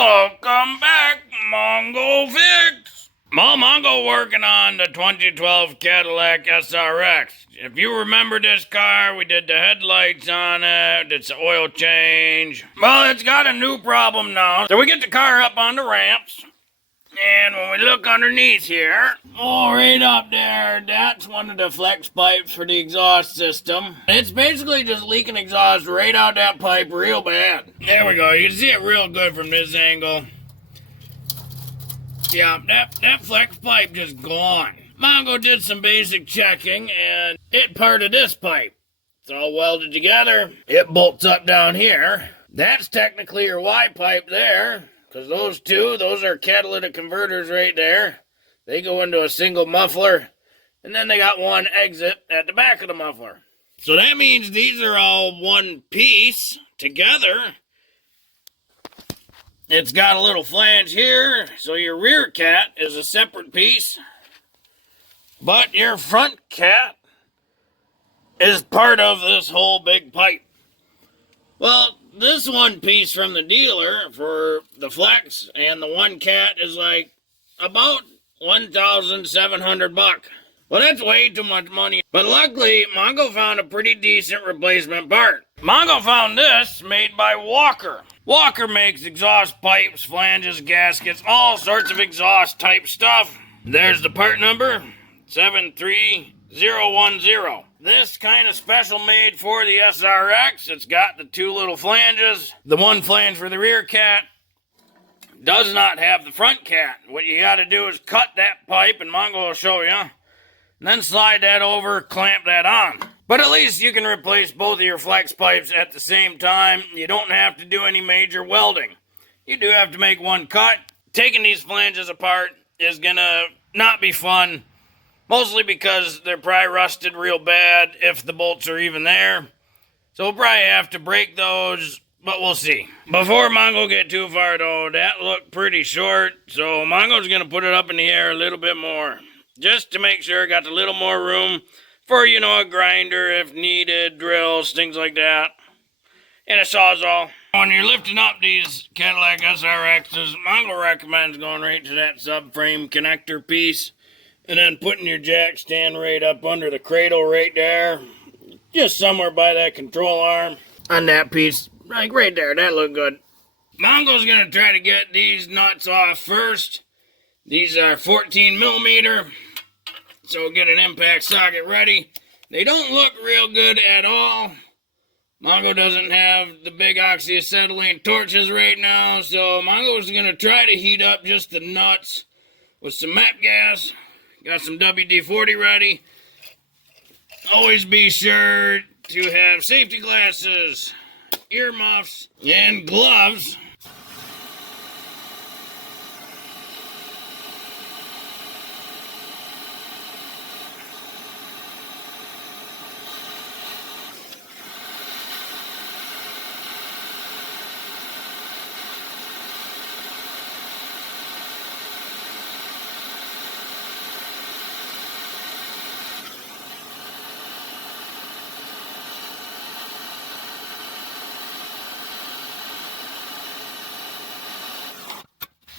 Welcome back, Mongo Fix. Mongo working on the 2012 Cadillac SRX. If you remember this car, we did the headlights on it, did some oil change. Well, it's got a new problem now. So we get the car up on the ramps. And when we look underneath here, oh, right up there, that's one of the flex pipes for the exhaust system. It's basically just leaking exhaust right out that pipe real bad. There we go. You can see it real good from this angle. Yeah, that flex pipe just gone. Mongo did some basic checking, and it parted this pipe. It's all welded together. It bolts up down here. That's technically your Y pipe there. Because those are catalytic converters right there. They go into a single muffler. And then they got one exit at the back of the muffler. So that means these are all one piece together. It's got a little flange here. So your rear cat is a separate piece. But your front cat is part of this whole big pipe. Well, this one piece from the dealer for the flex and the one cat is like about $1,700. Well, that's way too much money. But luckily, Mongo found a pretty decent replacement part. Mongo found this made by Walker. Walker makes exhaust pipes, flanges, gaskets, all sorts of exhaust type stuff. There's the part number, 73010. This kind of special made for the SRX. It's got the two little flanges. The one flange for the rear cat does not have the front cat. What you got to do is cut that pipe, and Mongo will show you. And then slide that over, clamp that on. But at least you can replace both of your flex pipes at the same time. You don't have to do any major welding. You do have to make one cut. Taking these flanges apart is going to not be fun. Mostly because they're probably rusted real bad if the bolts are even there. So we'll probably have to break those, but we'll see. Before Mongo get too far though, that looked pretty short. So Mongo's going to put it up in the air a little bit more. Just to make sure it got a little more room for, a grinder if needed, drills, things like that. And a sawzall. When you're lifting up these Cadillac SRXs, Mongo recommends going right to that subframe connector piece. And then putting your jack stand right up under the cradle right there. Just somewhere by that control arm. On that piece, like right there, that looked good. Mongo's going to try to get these nuts off first. These are 14 millimeter. So get an impact socket ready. They don't look real good at all. Mongo doesn't have the big oxyacetylene torches right now. So Mongo's going to try to heat up just the nuts with some MAP gas. Got some WD-40 ready. Always be sure to have safety glasses, earmuffs, and gloves.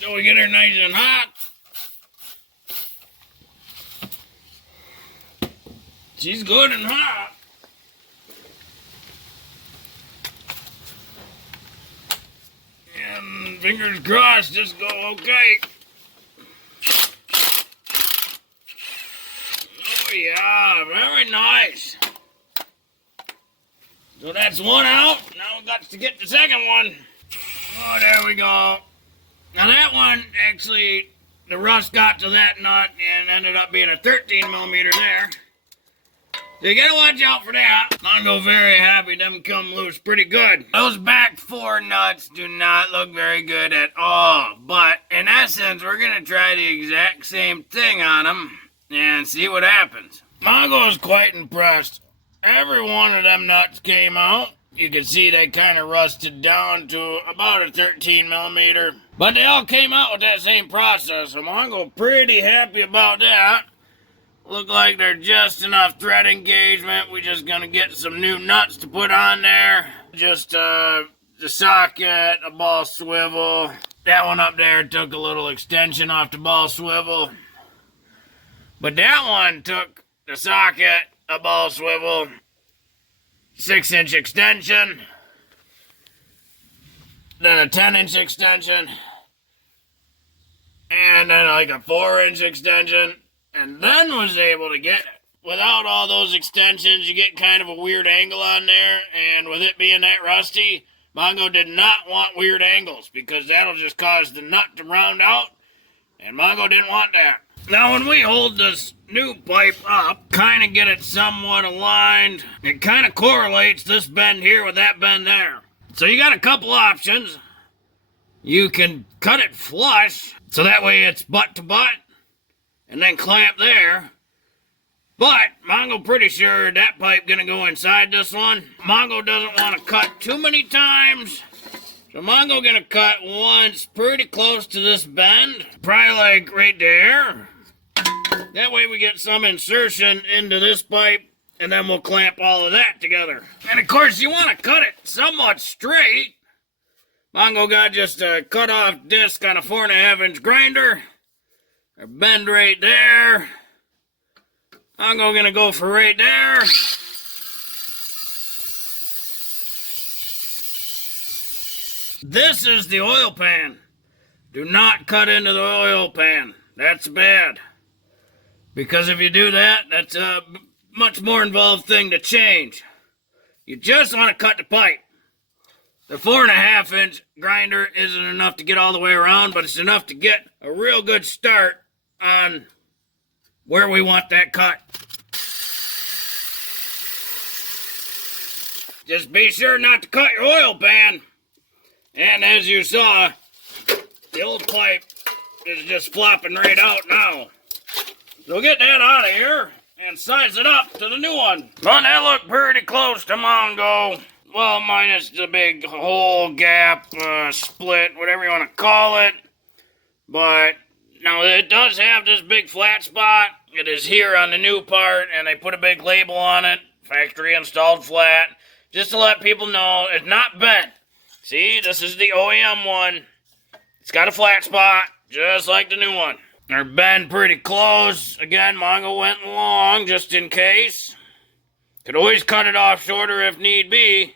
So we get her nice and hot. She's good and hot. And fingers crossed, just go okay. Oh yeah, very nice. So that's one out. Now we've got to get the second one. Oh, there we go. Now that one, actually, the rust got to that nut and ended up being a 13 millimeter there. So you gotta watch out for that. Mongo very happy, them come loose pretty good. Those back four nuts do not look very good at all. But in essence, we're gonna try the exact same thing on them and see what happens. Mongo is quite impressed. Every one of them nuts came out. You can see they kind of rusted down to about a 13 millimeter. But they all came out with that same process. So Mongo pretty happy about that. Look like they're just enough thread engagement. We're just going to get some new nuts to put on there. Just the socket, a ball swivel, That one up there took a little extension off the ball swivel. But that one took the socket, a ball swivel, 6-inch extension, then a 10-inch extension, and then like a 4-inch extension, and then was able to get, without all those extensions, you get kind of a weird angle on there, and with it being that rusty, Mongo did not want weird angles, because that'll just cause the nut to round out, and Mongo didn't want that. Now when we hold this new pipe up, kind of get it somewhat aligned, it kind of correlates this bend here with that bend there. So you got a couple options. You can cut it flush, so that way it's butt to butt, and then clamp there. But Mongo pretty sure that pipe gonna go inside this one. Mongo doesn't want to cut too many times. So Mongo gonna cut once pretty close to this bend. Probably like right there. That way we get some insertion into this pipe, and then we'll clamp all of that together. And of course you want to cut it somewhat straight. Mongo got just a cut off disc on a 4.5-inch grinder. A bend right there. Mongo gonna go for right there. This is the oil pan. Do not cut into the oil pan. That's bad. Because if you do that, that's a much more involved thing to change. You just want to cut the pipe. The 4.5-inch grinder isn't enough to get all the way around, but it's enough to get a real good start on where we want that cut. Just be sure not to cut your oil pan. And as you saw, the old pipe is just flopping right out now. So get that out of here and size it up to the new one. But that looked pretty close to Mongo. Well, minus the big hole, gap, split, whatever you want to call it. But now it does have this big flat spot. It is here on the new part, and they put a big label on it, factory installed flat, just to let people know it's not bent. See, this is the OEM one. It's got a flat spot, just like the new one. They're bent pretty close. Again, Mongo went long, just in case. Could always cut it off shorter if need be,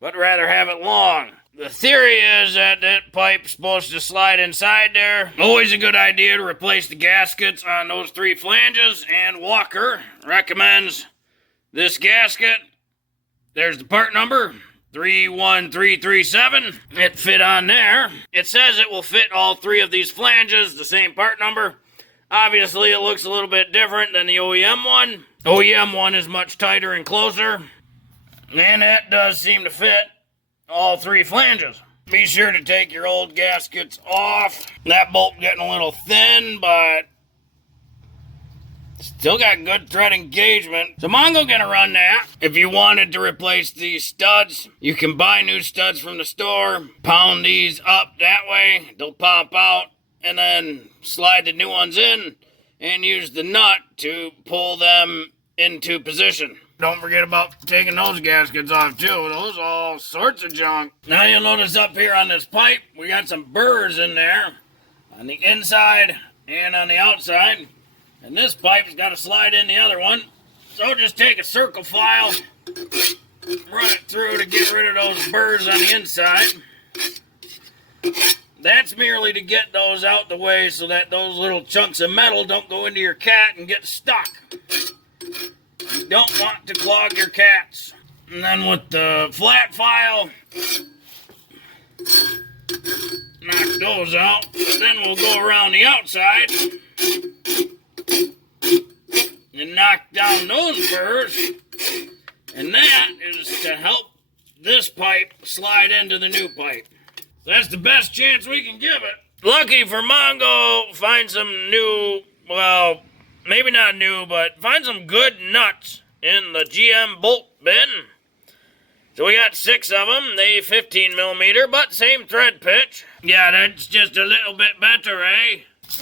but rather have it long. The theory is that that pipe's supposed to slide inside there. Always a good idea to replace the gaskets on those 3 flanges, and Walker recommends this gasket. There's the part number, 31337. It fit on there. It says it will fit all 3 of these flanges, the same part number. Obviously, it looks a little bit different than the OEM one. OEM one is much tighter and closer. And that does seem to fit all 3 flanges. Be sure to take your old gaskets off. That bolt getting a little thin, but still got good thread engagement. So Mongo gonna run that. If you wanted to replace these studs, you can buy new studs from the store, pound these up that way, they'll pop out, and then slide the new ones in and use the nut to pull them into position. Don't forget about taking those gaskets off too. Those are all sorts of junk. Now you'll notice up here on this pipe, we got some burrs in there on the inside and on the outside. And this pipe's got to slide in the other one. So just take a circle file, run it through to get rid of those burrs on the inside. That's merely to get those out the way so that those little chunks of metal don't go into your cat and get stuck. You don't want to clog your cats. And then with the flat file, knock those out. Then we'll go around the outside and knock down those burrs, and that is to help this pipe slide into the new pipe. That's the best chance we can give it. Lucky for Mongo, find some new, well, maybe not new, but find some good nuts in the GM bolt bin. So we got 6 of them, they 15 millimeter, but same thread pitch. Yeah, that's just a little bit better, eh?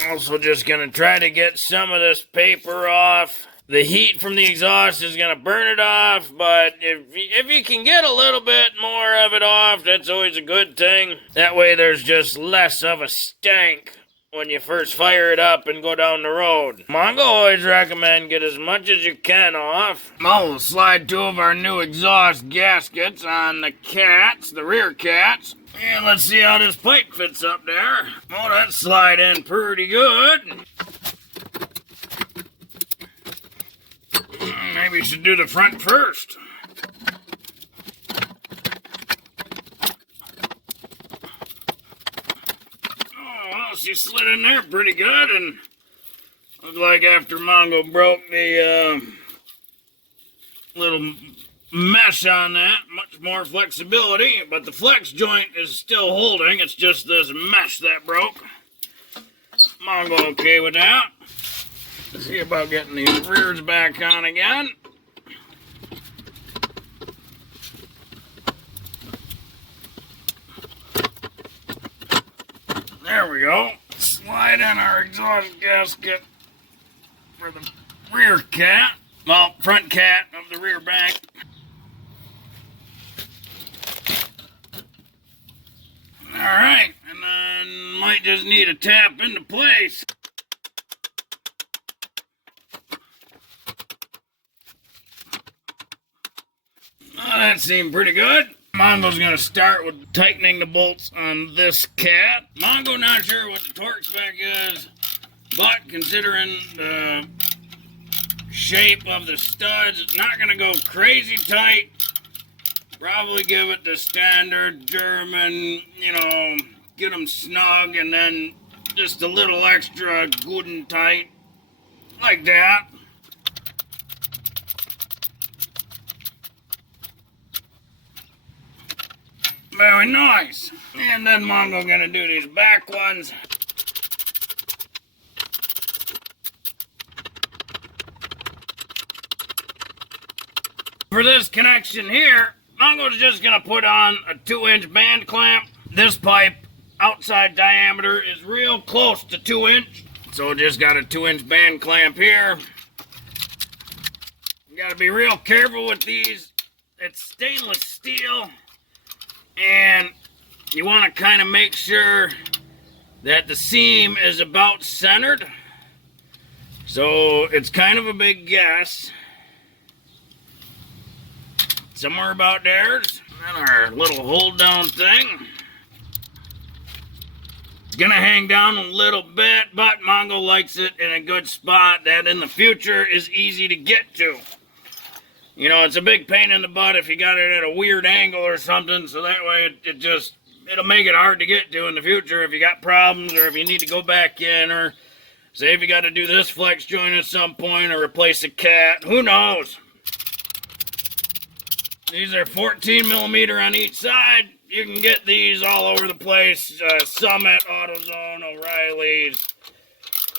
Also just gonna try to get some of this paper off. the heat from the exhaust is going to burn it off, but if you can get a little bit more of it off, that's always a good thing. That way there's just less of a stank when you first fire it up and go down the road. Mongo always recommend get as much as you can off. Now we'll slide two of our new exhaust gaskets on the cats, the rear cats. And let's see how this pipe fits up there. Oh, that slide in pretty good. Maybe you should do the front first. She slid in there pretty good, and looked like after Mongo broke the little mesh on that, much more flexibility, but the flex joint is still holding. It's just this mesh that broke. Mongo okay with that. Let's see about getting these rears back on again. There we go. Slide in our exhaust gasket for the rear cat. Well, front cat of the rear bank. Alright, and then might just need a tap into place. Well, that seemed pretty good. Mongo's going to start with tightening the bolts on this cat. Mongo not sure what the torque spec is, but considering the shape of the studs, it's not going to go crazy tight. Probably give it the standard German, get them snug and then just a little extra good and tight, like that. Very nice. And then Mongo gonna do these back ones. For this connection here, Mongo's just gonna put on a 2-inch band clamp. This pipe outside diameter is real close to 2-inch. So just got a 2-inch band clamp here. You gotta be real careful with these. It's stainless steel. And you want to kind of make sure that the seam is about centered. So it's kind of a big guess. Somewhere about there's. And our little hold down thing. It's going to hang down a little bit, but Mongo likes it in a good spot that in the future is easy to get to. It's a big pain in the butt if you got it at a weird angle or something, so that way it'll make it hard to get to in the future if you got problems or if you need to go back in, or say if you got to do this flex joint at some point or replace a cat, who knows? These are 14 millimeter on each side. You can get these all over the place, Summit, AutoZone, O'Reilly's,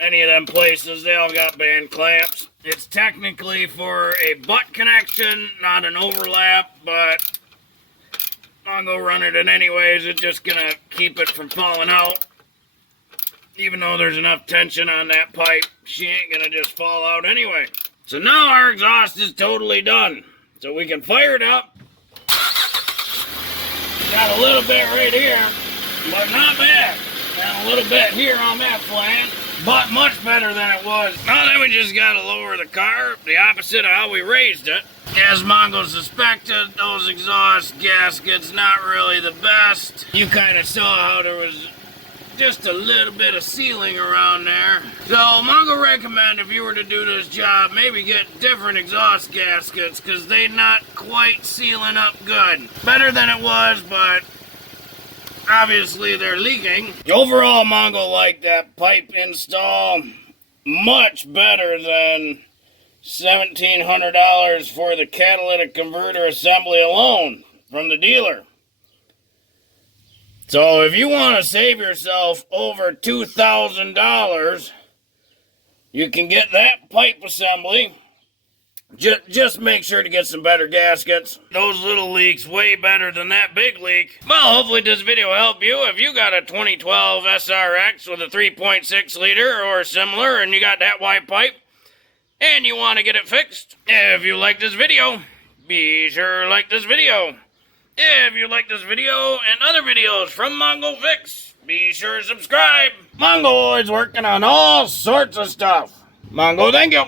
any of them places, they all got band clamps. It's technically for a butt connection, not an overlap, but Mongo running it anyways. It's just gonna keep it from falling out. Even though there's enough tension on that pipe, she ain't gonna just fall out anyway. So now our exhaust is totally done. So we can fire it up. Got a little bit right here, but not bad. And a little bit here on that flange. But much better than it was. Now then we just gotta lower the car, the opposite of how we raised it. As Mongo suspected, those exhaust gaskets not really the best. You kind of saw how there was just a little bit of sealing around there. So Mongo recommend if you were to do this job, maybe get different exhaust gaskets because they're not quite sealing up good. Better than it was, but obviously they're leaking. Overall, Mongo liked that pipe install much better than $1,700 for the catalytic converter assembly alone from the dealer. So if you want to save yourself over $2,000, you can get that pipe assembly. Just make sure to get some better gaskets. Those little leaks way better than that big leak. Well, hopefully this video will help you. If you got a 2012 SRX with a 3.6 liter or similar and you got that white pipe, and you want to get it fixed. If you like this video, be sure to like this video. If you like this video and other videos from Mongo Fix, be sure to subscribe. Mongo is working on all sorts of stuff. Mongo, thank you.